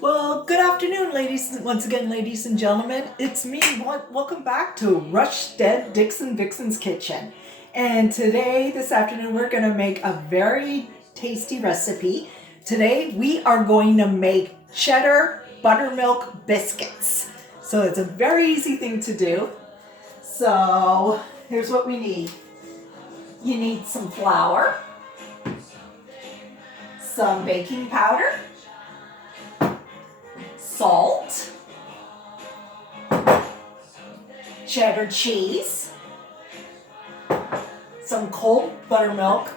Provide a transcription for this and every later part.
Well, good afternoon, once again, ladies and gentlemen. It's me. Welcome back to Rush Dead Dixon Vixen's Kitchen. And today, this afternoon, we're going to make a very tasty recipe. Today, we are going to make cheddar buttermilk biscuits. So it's a very easy thing to do. So here's what we need. You need some flour, some baking powder, salt, cheddar cheese, some cold buttermilk,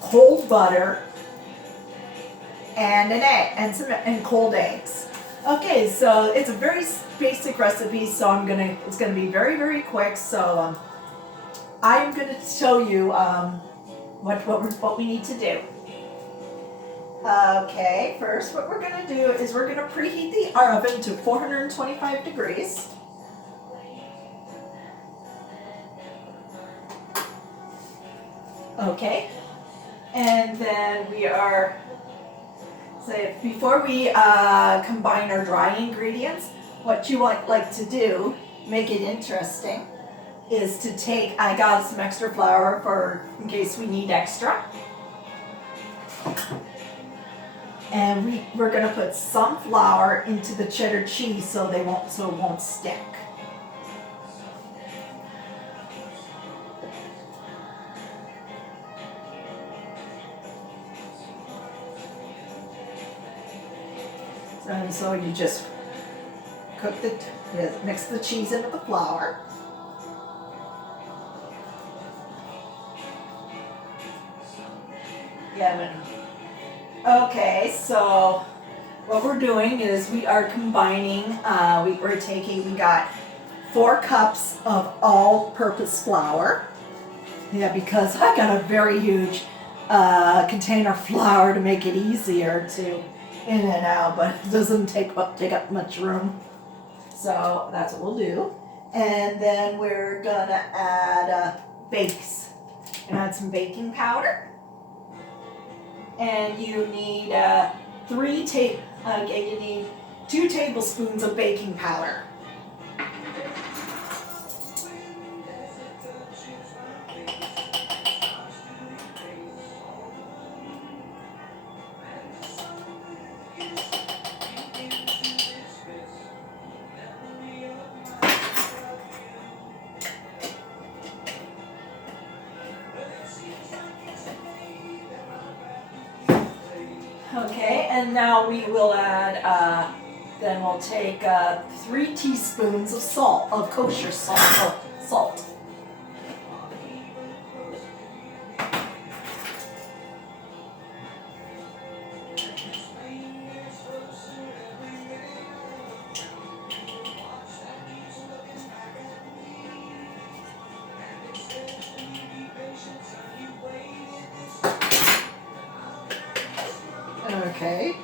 cold butter, and an egg, and cold eggs. Okay, so it's a very basic recipe, so it's gonna be very quick. So I'm gonna show you what we need to do. Okay, first what we're going to do is we're going to preheat the oven to 425 degrees. Okay, and then before we combine our dry ingredients, what you like to do, make it interesting, is to I got some extra flour in case we need extra. And we're going to put some flour into the cheddar cheese so it won't stick. So you just mix the cheese into the flour. Okay, so what we're doing is we are combining, we got 4 cups of all-purpose flour. Yeah, because I got a very huge container of flour to make it easier to in and out, but it doesn't take up much room. So that's what we'll do. And then we're gonna add add some baking powder. And you need you need 2 tablespoons of baking powder. Okay, and now we will add, then we'll take 3 teaspoons of kosher salt. Okay,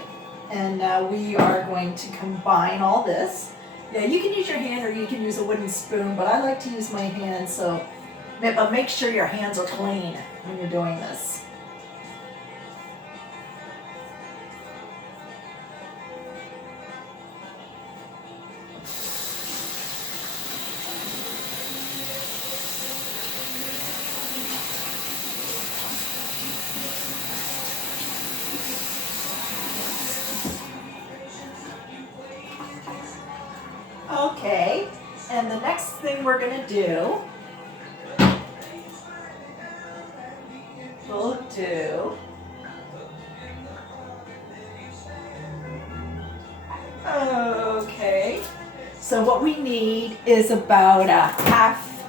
and now we are going to combine all this. Yeah, you can use your hand or you can use a wooden spoon, but I like to use my hand, but make sure your hands are clean when you're doing this. Okay, and the next thing we're going to do, okay, so what we need is about a half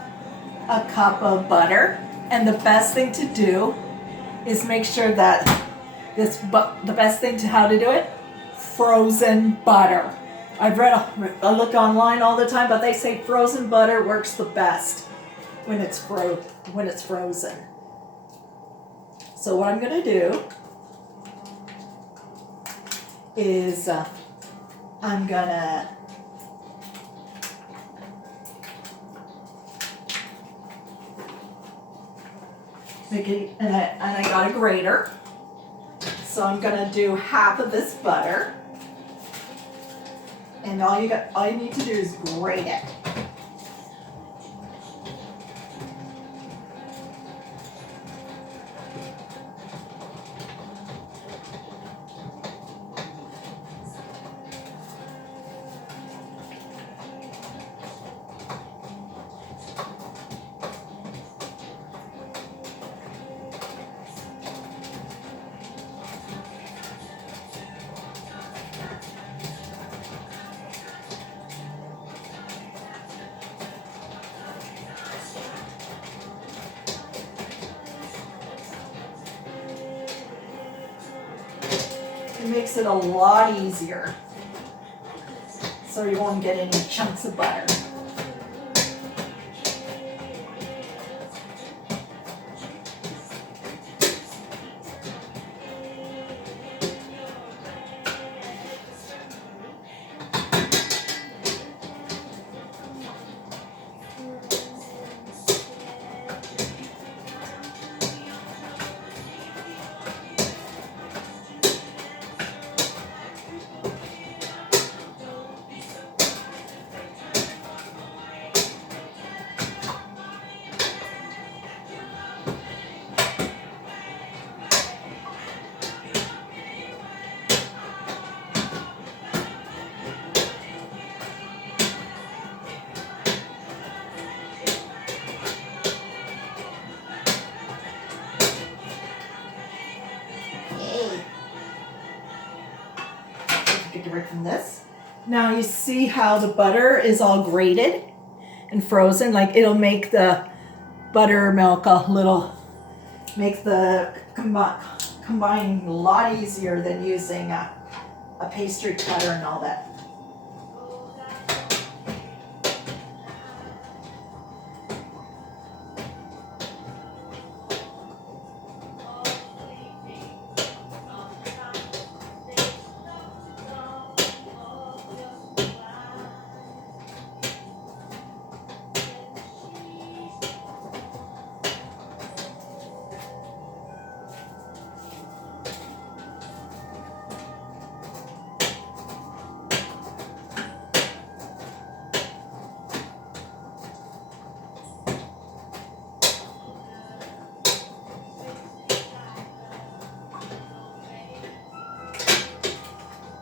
a cup of butter, and the best thing to do is make sure that how to do it, frozen butter. I look online all the time, but they say frozen butter works the best when it's frozen. So what I'm going to do is I'm going to make it, and I got a grater. So I'm going to do half of this butter. And all you need to do is grate it. It makes it a lot easier, so you won't get any chunks of butter. Get rid from this. Now you see how the butter is all grated and frozen. Like it'll make the buttermilk make the combining a lot easier than using a pastry cutter and all that.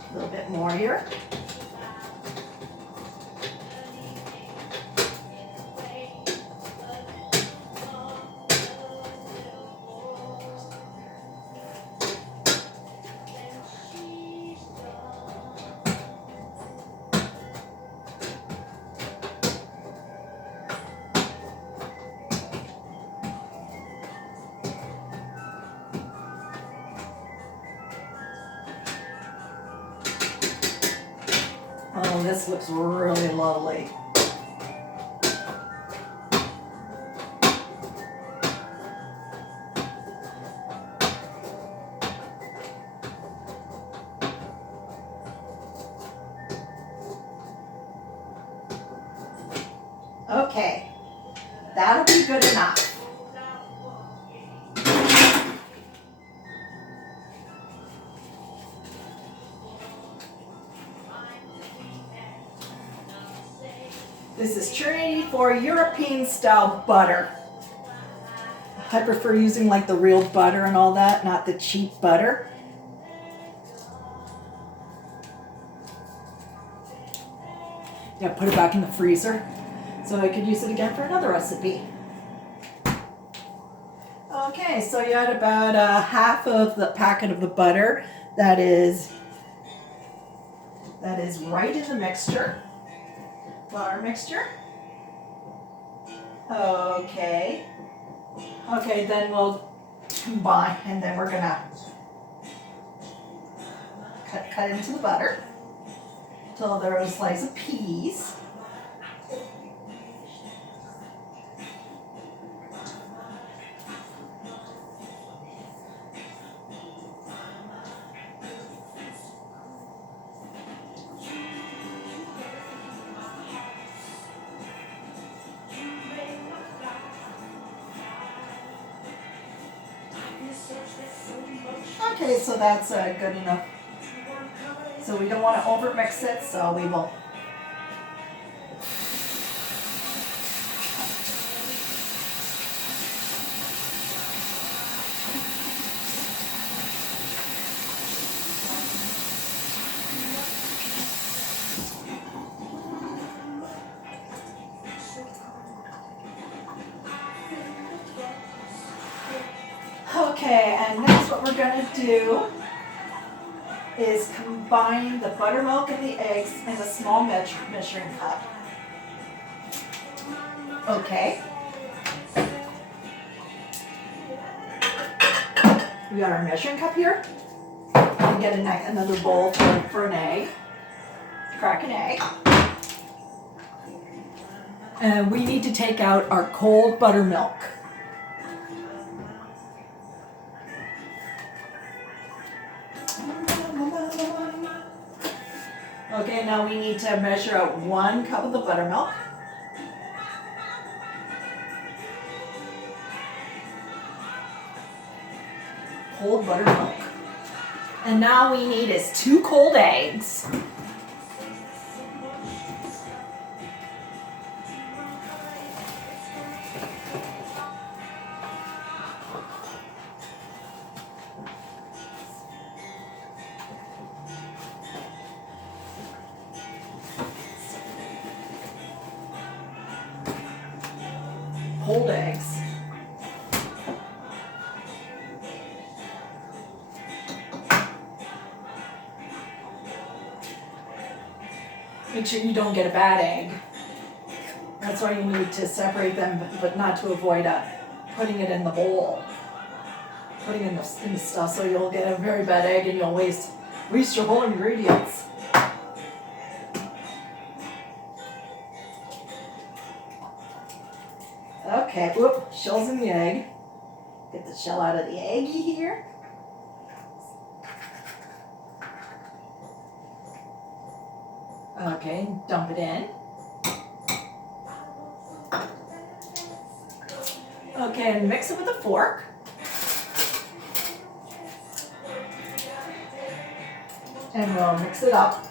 A little bit more here. Oh, this looks really lovely. Okay, that'll be good enough. This is Trinity for European style butter. I prefer using like the real butter and all that, not the cheap butter. Yeah, put it back in the freezer so I could use it again for another recipe. Okay, so you had about half of the packet of the butter that is right in the mixture. Flour mixture. Okay. Okay, then we'll combine, and then we're gonna cut into the butter till there is a slice of peas. Okay, so that's good enough So we don't want to over mix it, so we will. Okay, and next what we're gonna do is combine the buttermilk and the eggs in a small measuring cup. Okay. We got our measuring cup here. And get another bowl for an egg. Crack an egg. And we need to take out our cold buttermilk. Okay, now we need to measure out 1 cup of the buttermilk. Cold buttermilk. And now we need is 2 cold eggs. Cold eggs. Make sure you don't get a bad egg. That's why you need to separate them, but not to avoid putting it in the bowl. Putting in the stuff, so you'll get a very bad egg and you'll waste your whole ingredients. Okay, whoop, shell's in the egg. Get the shell out of the egg here. Okay, dump it in. Okay, and mix it with a fork. And we'll mix it up.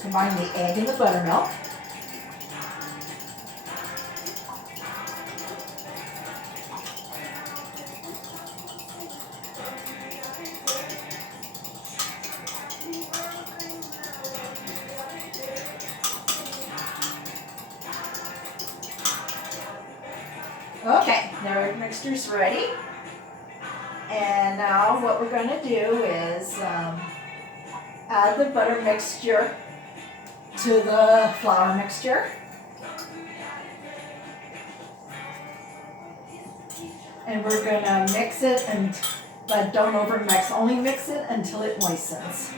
Combine the egg and the buttermilk. Okay, now our mixture's ready. And now what we're going to do is add the butter mixture to the flour mixture. And we're going to mix it, but don't over mix, only mix it until it moistens.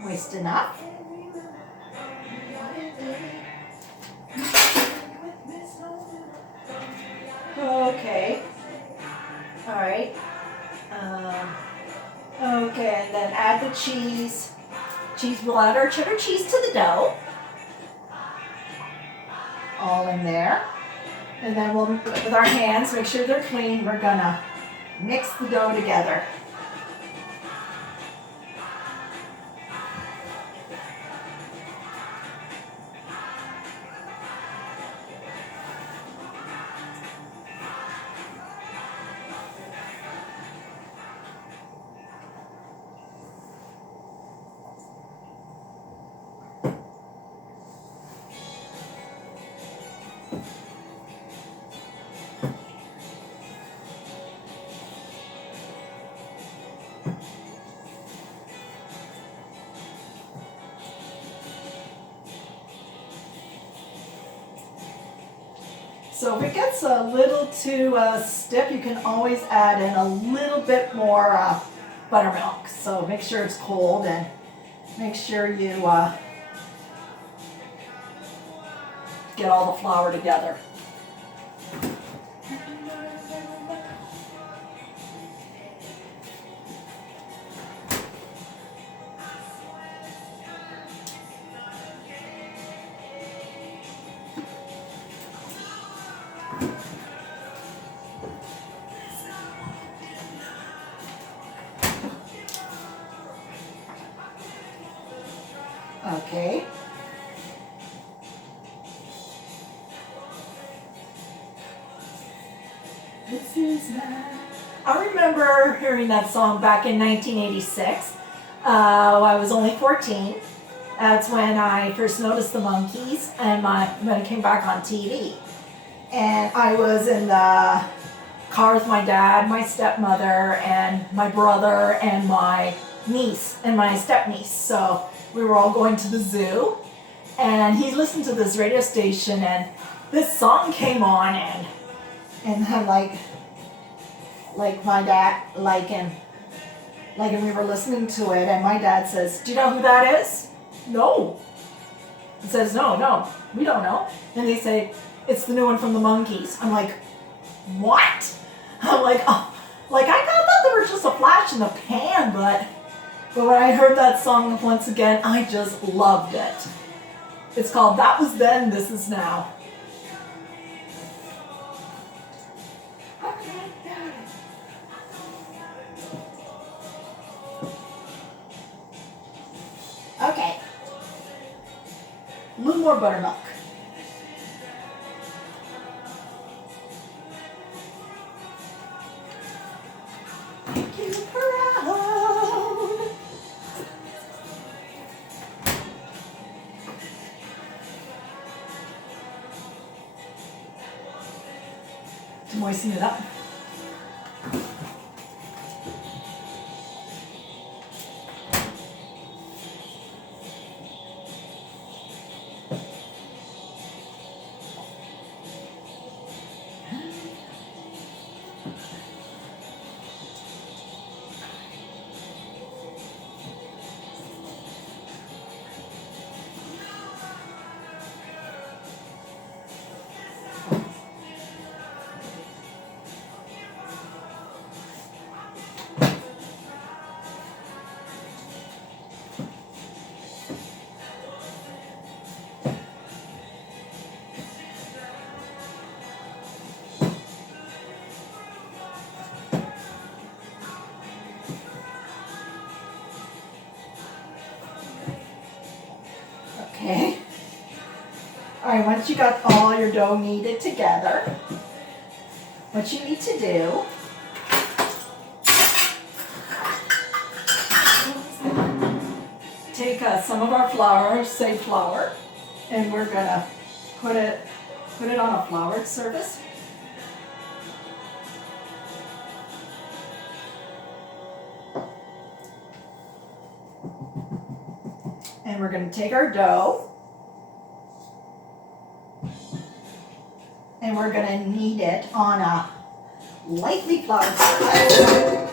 Moist enough. Okay. All right. Okay, and then add the cheese. We'll add our cheddar cheese to the dough. All in there. And then we'll, with our hands, make sure they're clean, we're gonna mix the dough together. So if it gets a little too stiff, you can always add in a little bit more buttermilk. So make sure it's cold and make sure you get all the flour together. Okay. This is I remember hearing that song back in 1986. I was only 14. That's when I first noticed the Monkees and when it came back on TV. And I was in the car with my dad, my stepmother, and my brother, and my niece, and my stepniece. So we were all going to the zoo, and he listened to this radio station, and this song came on, and then like my dad, and we were listening to it, and my dad says, "Do you know who that is?" "No." He says, No, we don't know. And they say, "It's the new one from the Monkees." I'm like, "What?" I'm like, oh, I thought they were just a flash in the pan, but when I heard that song once again, I just loved it. It's called That Was Then, This Is Now. Okay. A little more buttermilk. Make you proud. To moisten it up. Okay. All right, once you got all your dough kneaded together, what you need to do take some of our flour, say flour, and we're gonna put it on a floured surface. And we're going to take our dough and we're going to knead it on a lightly floured surface.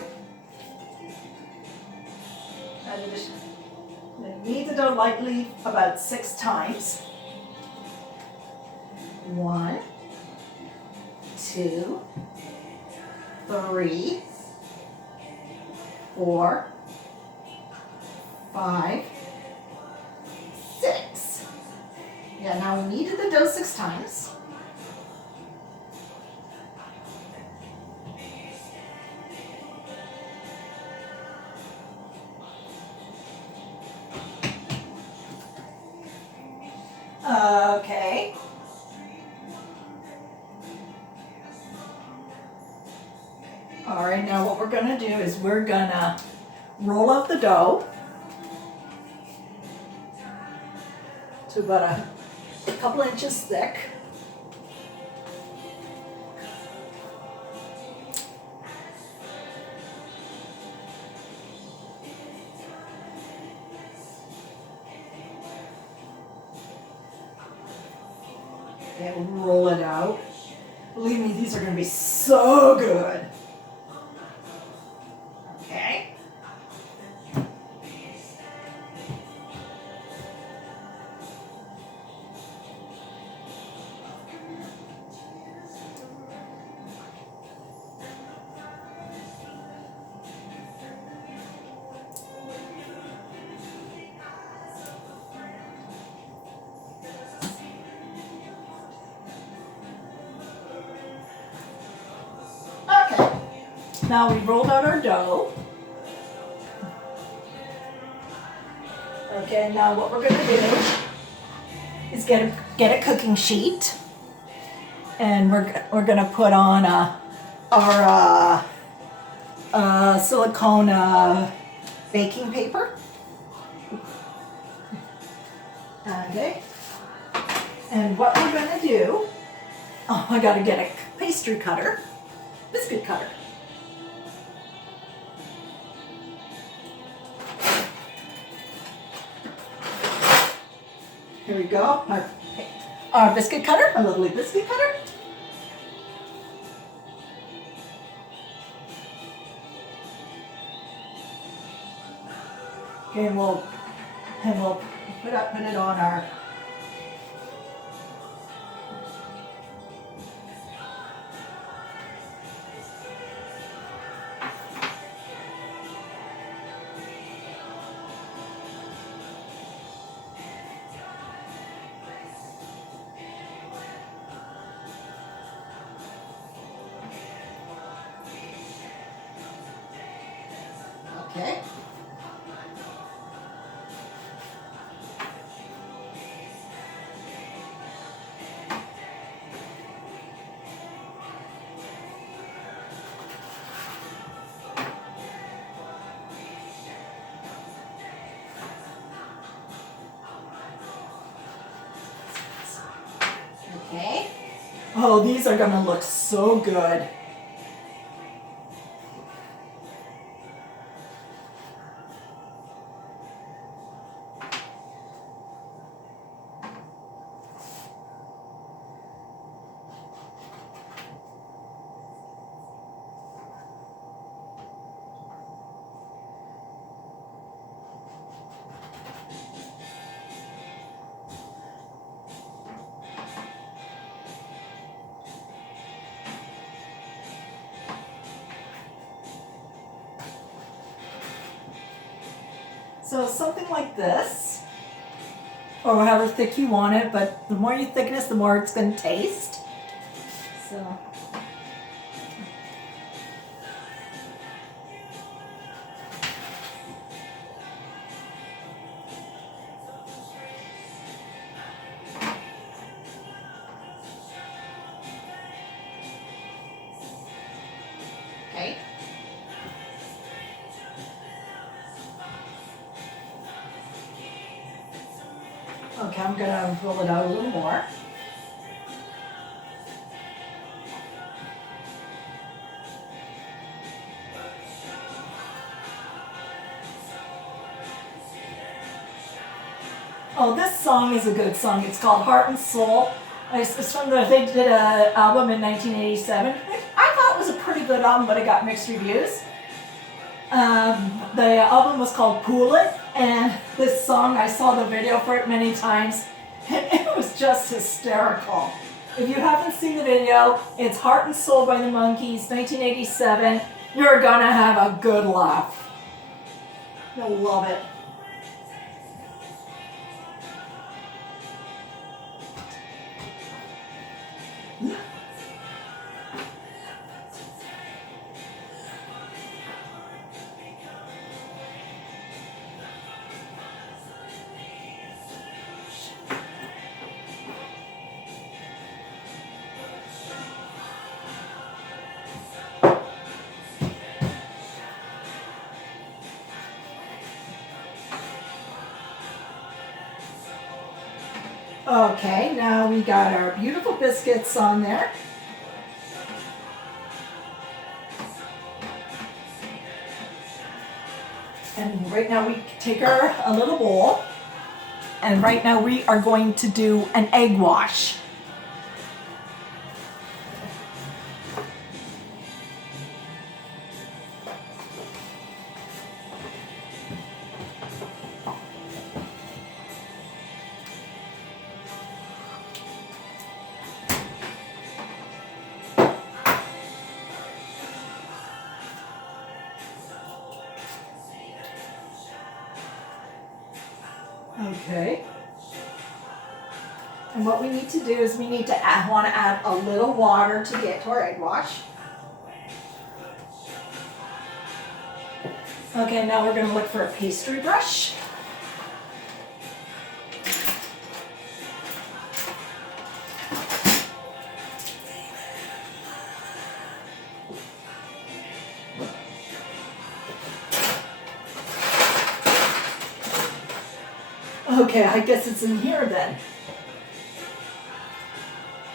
And knead the dough lightly about 6 times. 1, 2, 3, 4, 5, 6. Yeah, now we kneaded the dough 6 times. Okay. All right, now what we're gonna do is we're gonna roll out the dough to about a couple inches thick. And roll it out. be so good. Okay. Okay. Now we rolled out our dough. Okay, now what we're gonna do is get a cooking sheet, and we're gonna put on our silicone baking paper. Okay. And what we're gonna do, oh, I gotta get a pastry cutter, biscuit cutter. Here we go, our biscuit cutter, a lovely biscuit cutter. Okay, and we'll put it on our okay. Okay. Oh, these are gonna look so good. So something like this, or however thick you want it, but the more you thickness, the more it's going to taste. So. Okay. Okay, I'm gonna roll it out a little more. Oh, this song is a good song. It's called Heart and Soul. It's from they did an album in 1987. I thought it was a pretty good album, but it got mixed reviews. The album was called Pool It, and this song, I saw the video for it many times, and it was just hysterical. If you haven't seen the video, it's Heart and Soul by the Monkees, 1987. You're gonna have a good laugh. You'll love it. Okay, now we got our beautiful biscuits on there. And right now we take a little bowl, and right now we are going to do an egg wash. Okay. And what we need to do is we need to want to add a little water to get to our egg wash. Okay, now we're going to look for a pastry brush. Okay, I guess it's in here then.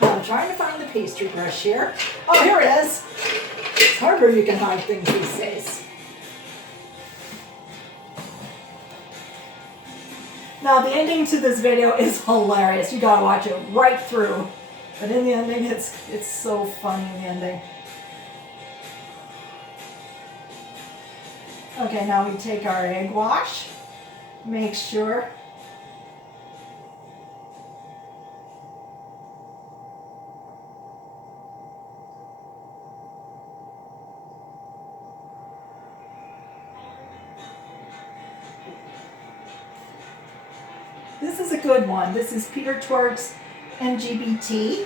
I'm trying to find the pastry brush here. Oh, here it is. It's hard where you can hide things these days. Now, the ending to this video is hilarious. You gotta watch it right through. But in the ending, it's so funny in the ending. Okay, now we take our egg wash. Make sure. This is a good one. This is Peter Tork's LGBT.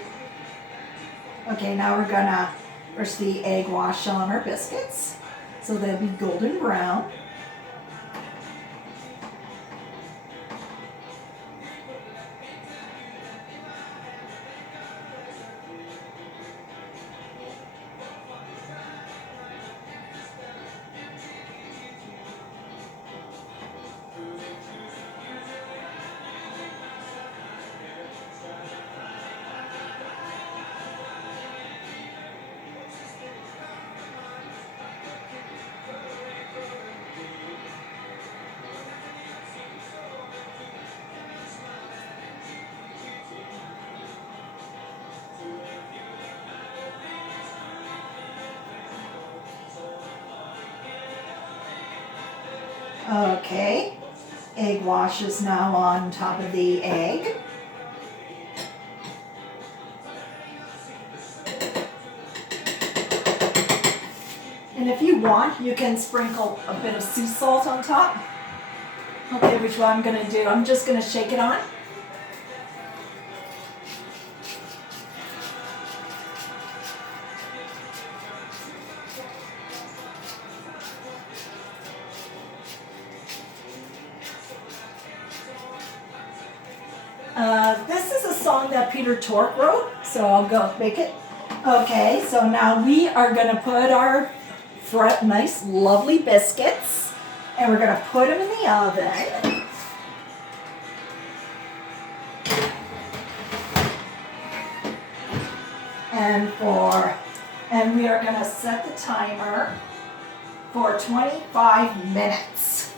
Okay, now we're gonna brush the egg wash on our biscuits so they'll be golden brown. Okay, egg wash is now on top of the egg. And if you want, you can sprinkle a bit of sea salt on top. Okay, which one I'm gonna do, I'm just gonna shake it on. This is a song that Peter Tork wrote, so I'll go make it. Okay, so now we are going to put our nice, lovely biscuits, and we're going to put them in the oven. And we are going to set the timer for 25 minutes.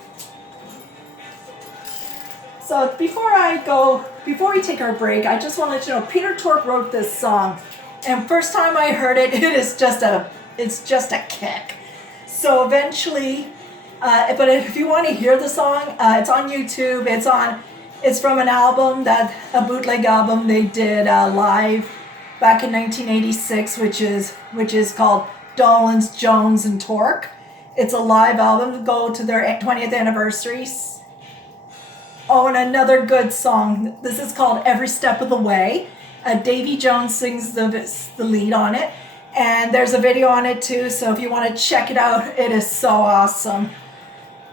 So before we take our break, I just want to let you know, Peter Tork wrote this song, and first time I heard it, it's just a kick. So eventually, but if you want to hear the song, it's on YouTube. It's from an album, a bootleg album they did live back in 1986, which is called Dolenz, Jones, and Tork. It's a live album to go to their 20th anniversaries. Oh, and another good song. This is called Every Step of the Way. Davy Jones sings the lead on it. And there's a video on it too, so if you want to check it out, it is so awesome.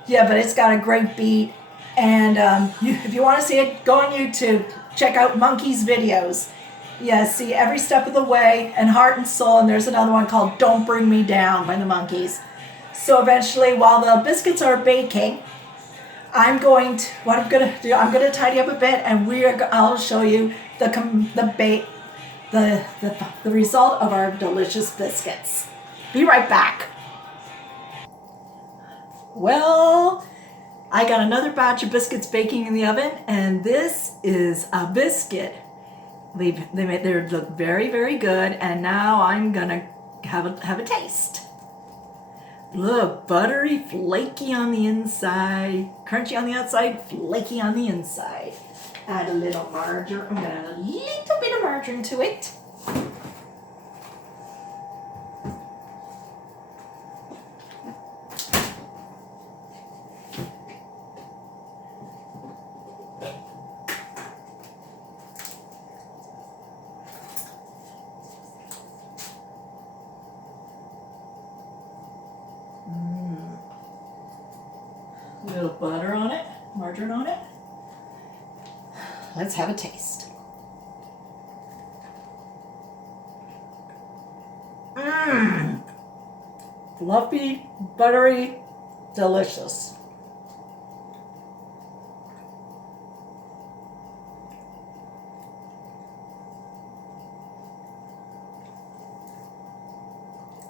Yeah, but it's got a great beat. And if you want to see it, go on YouTube. Check out Monkey's videos. Yeah, see Every Step of the Way and Heart and Soul. And there's another one called Don't Bring Me Down by the Monkees. So eventually, while the biscuits are baking, I'm going to tidy up a bit, and I'll show you the result of our delicious biscuits. Be right back. Well, I got another batch of biscuits baking in the oven, and this is a biscuit. They look very, very good, and now I'm gonna have a taste. Look, buttery, flaky on the inside, crunchy on the outside, flaky on the inside. Add a little margarine. I'm gonna add a little bit of margarine to it. A little butter on it, margarine on it. Let's have a taste. Mmm. Fluffy, buttery, delicious.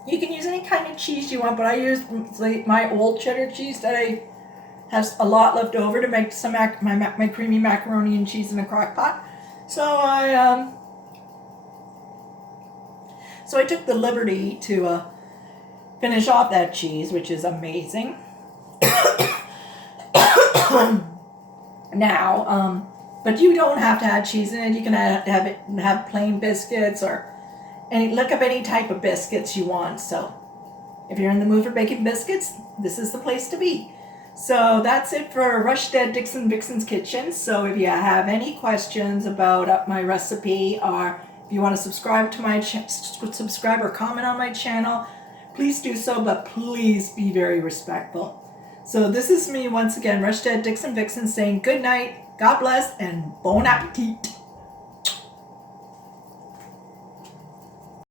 You can use any kind of cheese you want, but I use my old cheddar cheese that I have a lot left over to make some my creamy macaroni and cheese in a crock pot. So I took the liberty to finish off that cheese, which is amazing. Now, but you don't have to add cheese in it. You can have plain biscuits or look up any type of biscuits you want. So if you're in the mood for baking biscuits, this is the place to be. So that's it for Rusted Dixon Vixen's Kitchen. So if you have any questions about my recipe, or if you want to subscribe to my subscribe or comment on my channel, please do so, but please be very respectful. So this is me once again, Rusted Dixon Vixen, saying good night, God bless, and bon appetit.